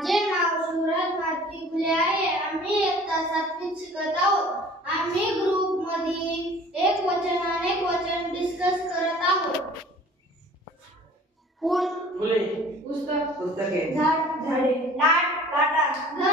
माझे नाव सूरज भारती फुले आहे. आम्ही इयत्ता 7वीत शिकत आहोत. आम्ही ग्रुप मध्ये एक वचन अनेक वचन डिस्कस करत आहोत. फूल, फुले, पुस्तक, पुस्तके, झाड, झाडे, लाट, लाटा, घर,